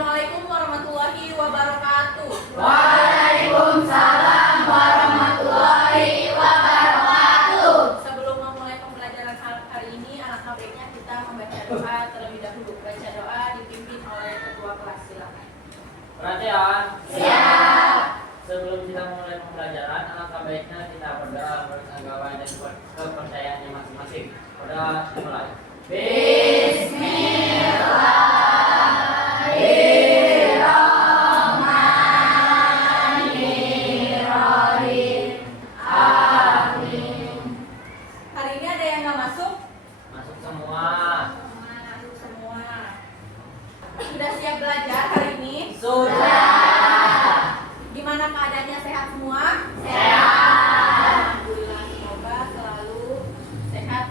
Assalamualaikum warahmatullahi wabarakatuh. Waalaikumsalam warahmatullahi wabarakatuh. Sebelum memulai pembelajaran hari ini, alangkah baiknya kita membaca doa terlebih dahulu. Baca doa dipimpin oleh ketua kelas, silakan. Perhatian. Siap. Sebelum kita memulai pembelajaran, alangkah baiknya kita berdoa menurut agama dan kepercayaannya masing-masing. Berdoa dimulai. Bismillahirrahmanirrahim. Amin. Hari ini ada yang nggak masuk? Masuk semua. Masuk semua. Sudah siap belajar hari ini? Sudah. Gimana keadaannya, sehat semua? Sehat. Alhamdulillah, semoga selalu sehat.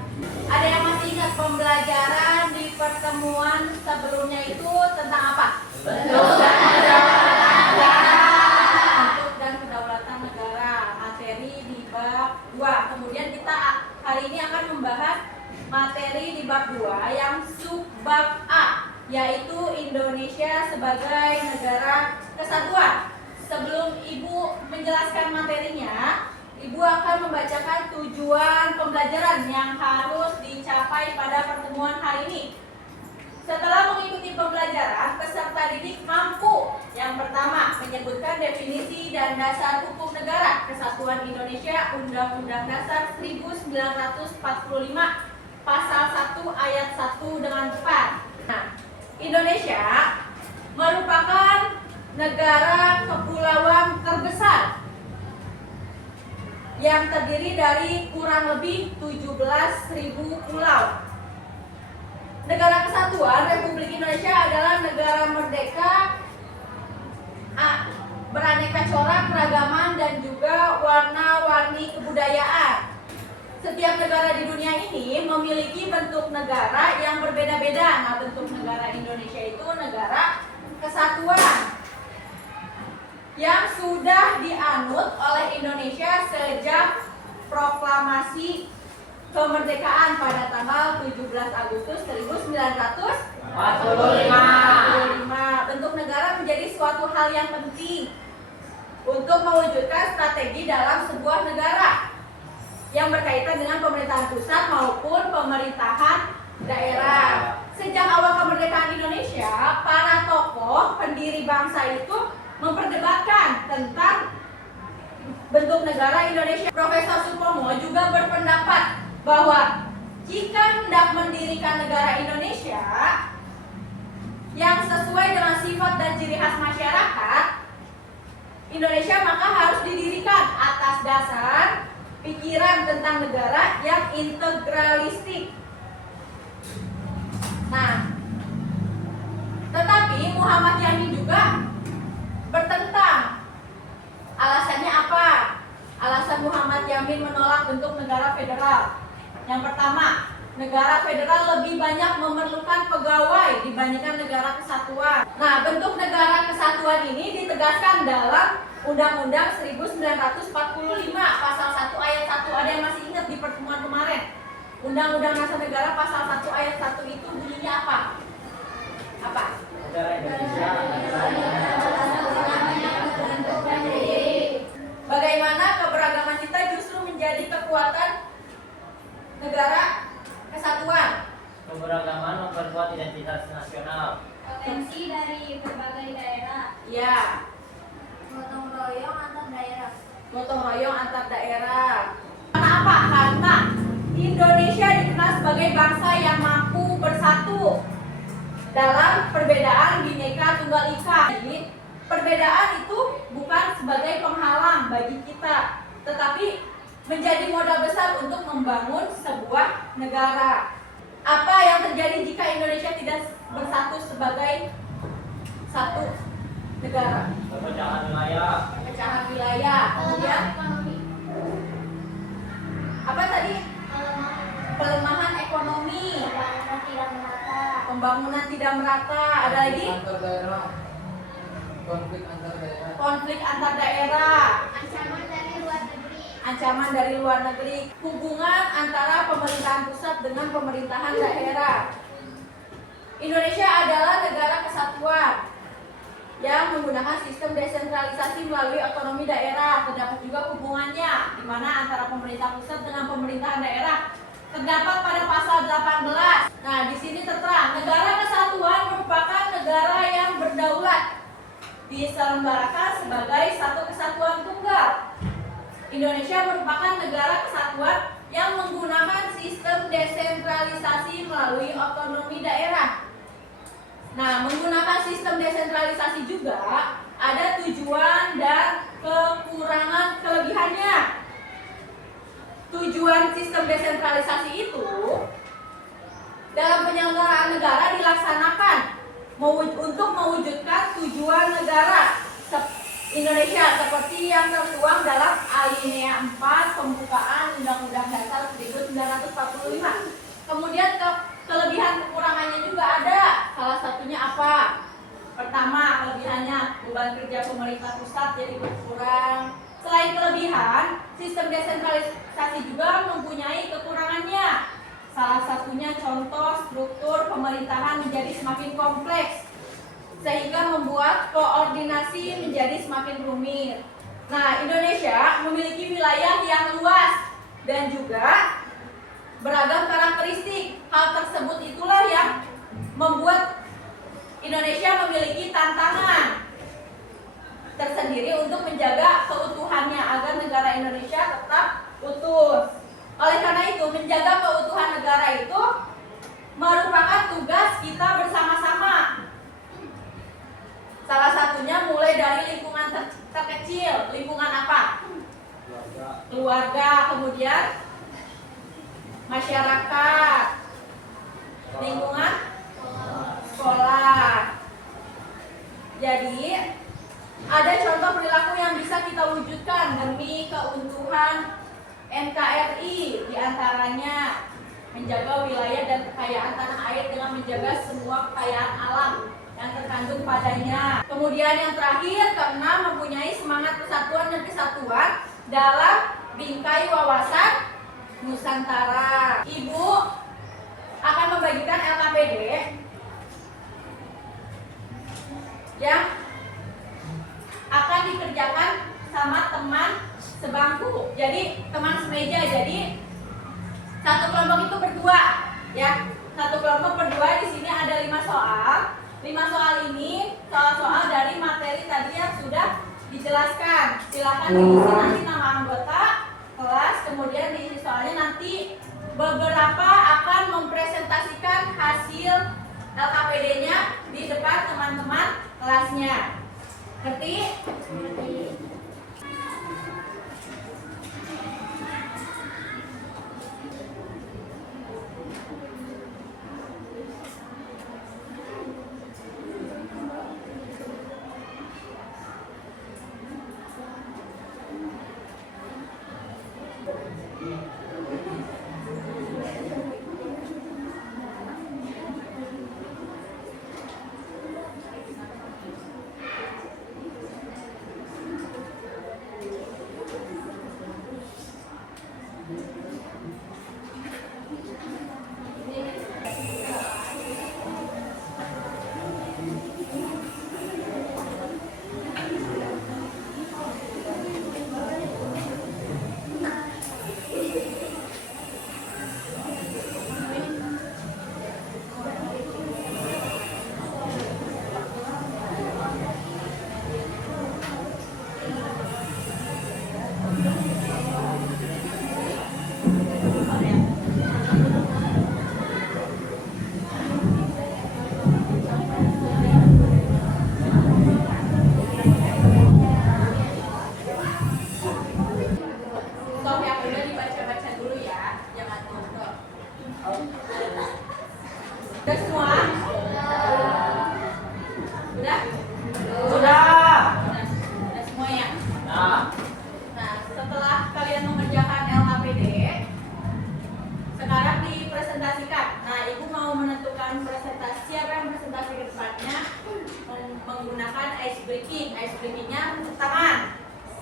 Ada yang masih ingat pembelajaran di pertemuan sebelumnya itu tentang apa? Bentuk dan kedaulatan negara. Bentuk dan kedaulatan negara. Materi di bab 2. Kemudian kita hari ini akan membahas materi di bab 2 yang subbab A, yaitu Indonesia sebagai negara kesatuan. Sebelum Ibu menjelaskan materinya, Ibu akan membacakan tujuan pembelajaran yang harus dicapai pada pertemuan hari ini. Setelah mengikuti pembelajaran, peserta didik mampu yang pertama menyebutkan definisi dan dasar hukum negara Kesatuan Indonesia Undang-Undang Dasar 1945 Pasal 1 Ayat 1 dengan tepat. Nah, Indonesia merupakan negara kepulauan terbesar yang terdiri dari kurang lebih 17.000 pulau. Negara Kesatuan Republik Indonesia adalah negara merdeka, beraneka corak, keragaman, dan juga warna-warni kebudayaan. Setiap negara di dunia ini memiliki bentuk negara yang berbeda-beda. Nah, bentuk negara Indonesia itu negara kesatuan yang sudah dianut oleh Indonesia sejak proklamasi kemerdekaan pada tanggal 17 Agustus 1945. Bentuk negara menjadi suatu hal yang penting untuk mewujudkan strategi dalam sebuah negara yang berkaitan dengan pemerintahan pusat maupun pemerintahan daerah. Sejak awal kemerdekaan Indonesia, para tokoh pendiri bangsa itu memperdebatkan tentang bentuk negara Indonesia. Profesor Supomo juga berpendapat bahwa jika hendak mendirikan negara Indonesia yang sesuai dengan sifat dan ciri khas masyarakat Indonesia, maka harus didirikan atas dasar pikiran tentang negara yang integralistik. Nah, tetapi Muhammad Yamin juga bertentang. Alasannya apa? Alasan Muhammad Yamin menolak bentuk negara federal. Yang pertama, negara federal lebih banyak memerlukan pegawai dibandingkan negara kesatuan. Nah, bentuk negara kesatuan ini ditegaskan dalam Undang-Undang 1945 Pasal 1 Ayat 1. Ada yang masih ingat di pertemuan kemarin? Undang-Undang Dasar Negara Pasal 1 Ayat 1 itu bunyinya apa? Apa? Negara Indonesia. Bagaimana keberagaman kita justru menjadi kekuatan negara kesatuan. Keberagaman memperkuat identitas nasional. Potensi dari berbagai daerah. Ya, Gotong royong antar daerah. gotong royong antar daerah. Kenapa? Karena Indonesia dikenal sebagai bangsa yang mampu bersatu dalam perbedaan Bhinneka Tunggal Ika. Jadi, perbedaan itu bukan sebagai penghalang bagi kita, tetapi menjadi modal besar untuk membangun sebuah negara. Apa yang terjadi jika Indonesia tidak bersatu sebagai satu negara? Perpecahan wilayah. Pecahan wilayah. Kemudian Ekonomi. apa tadi? Pelemahan ekonomi. Pembangunan tidak merata. Pembangunan tidak merata. Ada lagi? Antar daerah, konflik antar daerah. Konflik antar daerah. Ancaman dari luar negeri. Ancaman dari luar negeri. Hubungan antara pemerintahan pusat dengan pemerintahan daerah. Indonesia adalah negara kesatuan. juga menggunakan sistem desentralisasi melalui otonomi daerah. Terdapat juga hubungannya di mana antara pemerintah pusat dengan pemerintahan daerah. Terdapat pada pasal 18. Nah, di sini tertera negara kesatuan merupakan negara yang berdaulat, diselenggarakan sebagai satu kesatuan tunggal. Indonesia merupakan negara kesatuan yang menggunakan sistem desentralisasi melalui otonomi daerah. Nah, menggunakan sistem desentralisasi juga ada tujuan dan kekurangan kelebihannya. Tujuan sistem desentralisasi itu dalam penyelenggaraan negara dilaksanakan untuk mewujudkan tujuan negara Indonesia seperti yang tertuang dalam alinea 4 pembukaan Undang-Undang Dasar 1945. Kemudian kelebihan kekurangannya juga ada. Salah satunya apa? Pertama, kelebihannya beban kerja pemerintah pusat jadi berkurang. Selain kelebihan, sistem desentralisasi juga mempunyai kekurangannya. Salah satunya contoh struktur pemerintahan menjadi semakin kompleks sehingga membuat koordinasi menjadi semakin rumit. Nah, Indonesia memiliki wilayah yang luas dan juga beragam karakteristik. Hal tersebut itulah yang membuat Indonesia memiliki tantangan tersendiri untuk menjaga keutuhannya agar negara Indonesia tetap utuh. Oleh karena itu, menjaga keutuhan negara itu merupakan tugas kita bersama-sama. Salah satunya mulai dari lingkungan terkecil. Lingkungan apa? Keluarga, kemudian masyarakat, lingkungan sekolah. Jadi ada contoh perilaku yang bisa kita wujudkan demi keutuhan NKRI, diantaranya menjaga wilayah dan kekayaan tanah air dengan menjaga semua kekayaan alam yang terkandung padanya. Kemudian yang terakhir, karena mempunyai semangat persatuan dan kesatuan dalam bingkai wawasan Nusantara. Ibu akan membagikan LKPD yang akan dikerjakan sama teman sebangku. Jadi teman semeja. Jadi satu kelompok itu berdua, ya. Satu kelompok berdua. Di sini ada 5 soal. 5 soal ini soal-soal dari materi tadi yang sudah dijelaskan. Silakan diisi nanti nama anggota kelas, kemudian diisi soalnya. Nanti beberapa akan mempresentasikan hasil LKPD-nya di depan teman-teman kelasnya. Ngerti? Udah semua? Udah? Udah semua ya? Nah, setelah kalian mengerjakan LKPD, sekarang dipresentasikan. Nah, ibu mau menentukan presentasi, siapa yang presentasi ke depannya menggunakan ice breaking. Ice breakingnya tangan.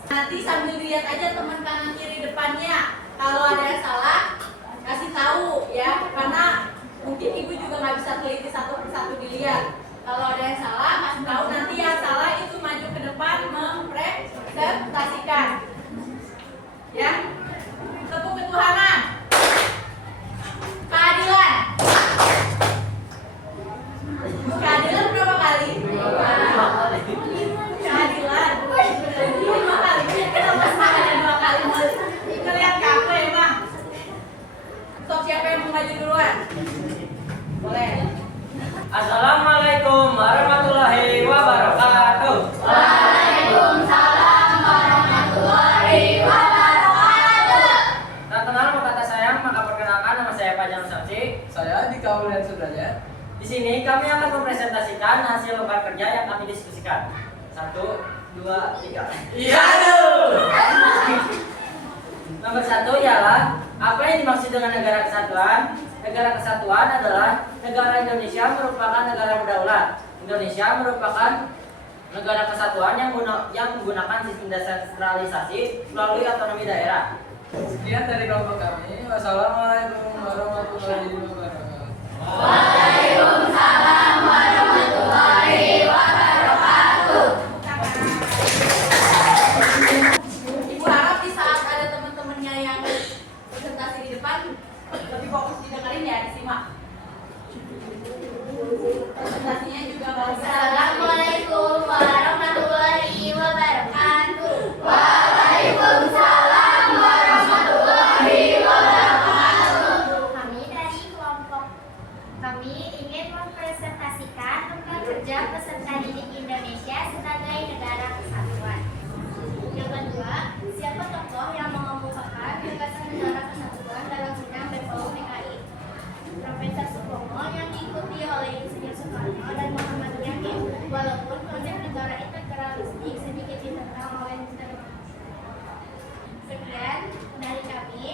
Nanti sambil lihat aja teman kanan kiri depannya. Kalau ada yang salah, kasih tahu ya, karena mungkin ibu juga nggak bisa teliti satu persatu dilihat. Kalau ada yang salah, kasih tahu. Nanti yang salah itu Di sini kami akan mempresentasikan hasil lembar kerja yang kami diskusikan. 1, 2, 3. Iya dong. Nomor 1 ialah apa yang dimaksud dengan negara kesatuan? Negara kesatuan adalah negara Indonesia merupakan negara berdaulat. Indonesia merupakan negara kesatuan yang menggunakan sistem desentralisasi melalui otonomi daerah. Sekian dari kelompok kami. Wassalamualaikum warahmatullahi wabarakatuh. Waalaikumsalam warahmatullahi wabarakatuh. Ibu harap di saat ada teman-temannya yang presentasi di depan lebih fokus didengarin ya, disimak. Presentasinya juga bagus. Assalamualaikum warahmatullahi wabarakatuh. Waalaikumsalam warahmatullahi wabarakatuh. Kami ingin mempresentasikan tentang kerja peserta didik Indonesia sebagai negara kesatuan. Yang kedua, siapa tokoh yang mengemukakan gagasan negara kesatuan dalam sidang BPUPKI? Profesor Supomo yang diikuti oleh Insinyur Soekarno dan Muhammad Yamin, walaupun konsep negara integralistik sedikit ditentang oleh Mr. Sekian dari kami,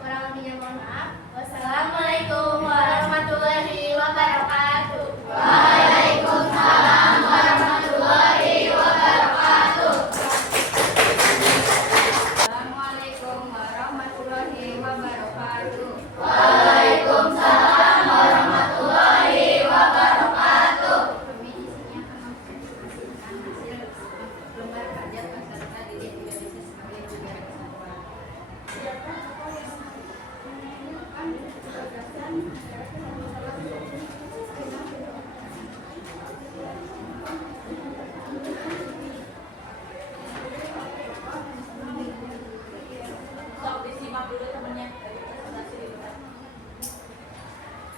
kurang lebihnya mohon maaf. Wassalamualaikum warahmatullahi wabarakatuh. Waalaikumsalam warahmatullahi wabarakatuh. Assalamualaikum warahmatullahi wabarakatuh. Waalaikumsalam warahmatullahi wabarakatuh. Kami di sini akan mempresentasikan hasil lembar kerja peserta didik Indonesia sebagai negara kesatuan. Siapa tokoh yang mengemukakan gagasan negara Sok disimak dulu temennya dari presentasi di depan.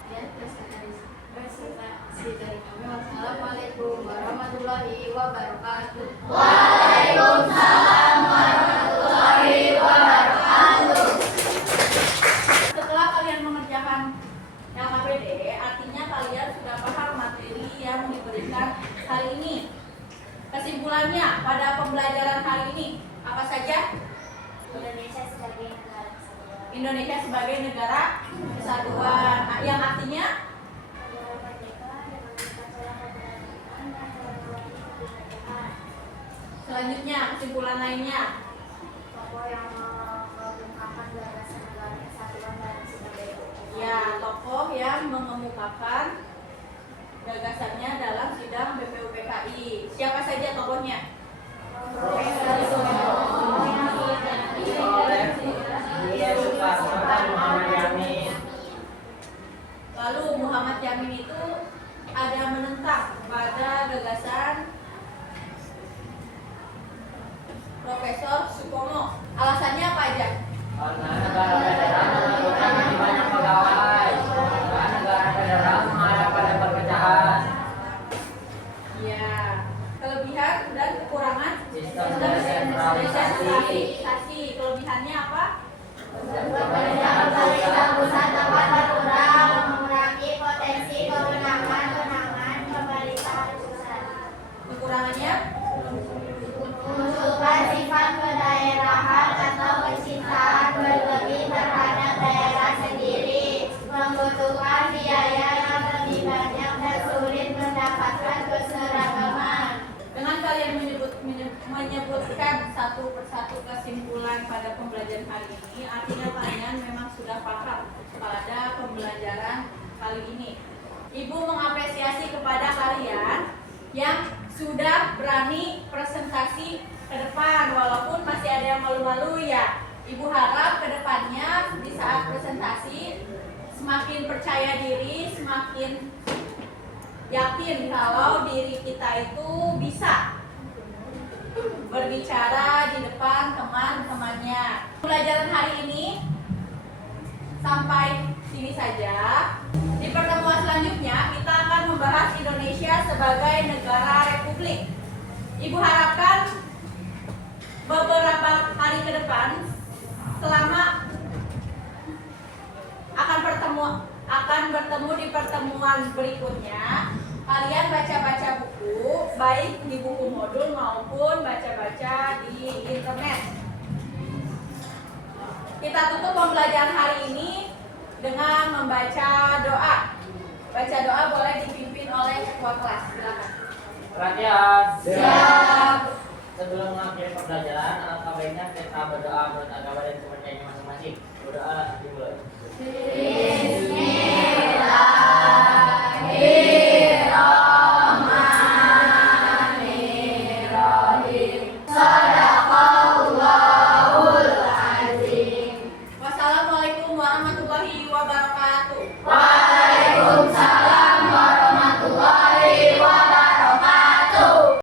dan presentasi dari kami. Wassalamualaikum warahmatullahi wabarakatuh. Waalaikumsalam warahmatullahi wabarakatuh. Setelah kalian mengerjakan LKPD, artinya kalian sudah paham materi yang diberikan hari ini. Kesimpulannya pada pembelajaran hari ini apa saja? Indonesia sebagai negara kesatuan. Indonesia sebagai negara kesatuan, yang artinya Negara merdeka dengan kesatuan keberagaman dan melewati kebinekaan. selanjutnya kesimpulan lainnya. Tokoh yang mengungkapkan gagasan negara kesatuan dan sebagai Ya, tokoh yang mengemukakan gagasannya dalam sidang BPUPKI. Siapa saja tokohnya? Oleh Buya Soekarno dan Muhammad Yamin. Lalu Muhammad Yamin itu ada menentang pada gagasan Profesor Supomo. Alasannya apa aja? Karena negara federal memerlukan lebih banyak pegawai. Dan negara federal mengarah pada perpecahan. Ya, kelebihan dan kekurangan Sistem desentralisasi. Kelebihannya apa? Pemerintah pusat dapat berkurang, mengurangi potensi kewenangan pemerintah pusat. Kekurangannya? Munculkan sifat kedaerahan atau kecintaan berlebih terhadap daerah sendiri, membutuhkan biaya yang lebih banyak dan sulit mendapatkan keseragaman. Dengan kalian menyebutkan satu persatu kesimpulan pada pembelajaran hari ini, artinya kalian memang sudah paham pada pembelajaran kali ini. Ibu mengapresiasi kepada kalian yang sudah berani presentasi ke depan, walaupun masih ada yang malu-malu ya. Ibu harap ke depannya di saat presentasi semakin percaya diri, semakin yakin kalau diri kita itu bisa berbicara di depan teman-temannya. Pembelajaran hari ini sampai sini saja. Di pertemuan selanjutnya kita akan membahas Indonesia sebagai negara republik. Ibu harapkan beberapa hari ke depan selama akan akan bertemu di pertemuan berikutnya. Kalian baca-baca buku, baik di buku modul maupun baca-baca di internet. Kita tutup pembelajaran hari ini dengan membaca doa. Baca doa boleh dipimpin oleh ketua kelas. Silakan. Perhatian. Siap. Sebelum mengakhiri pembelajaran, alangkah baiknya kita berdoa menurut agama dan kepercayaannya masing-masing. Berdoa dimulai. Wassalamualaikum warahmatullahi wabarakatuh. Waalaikumsalam.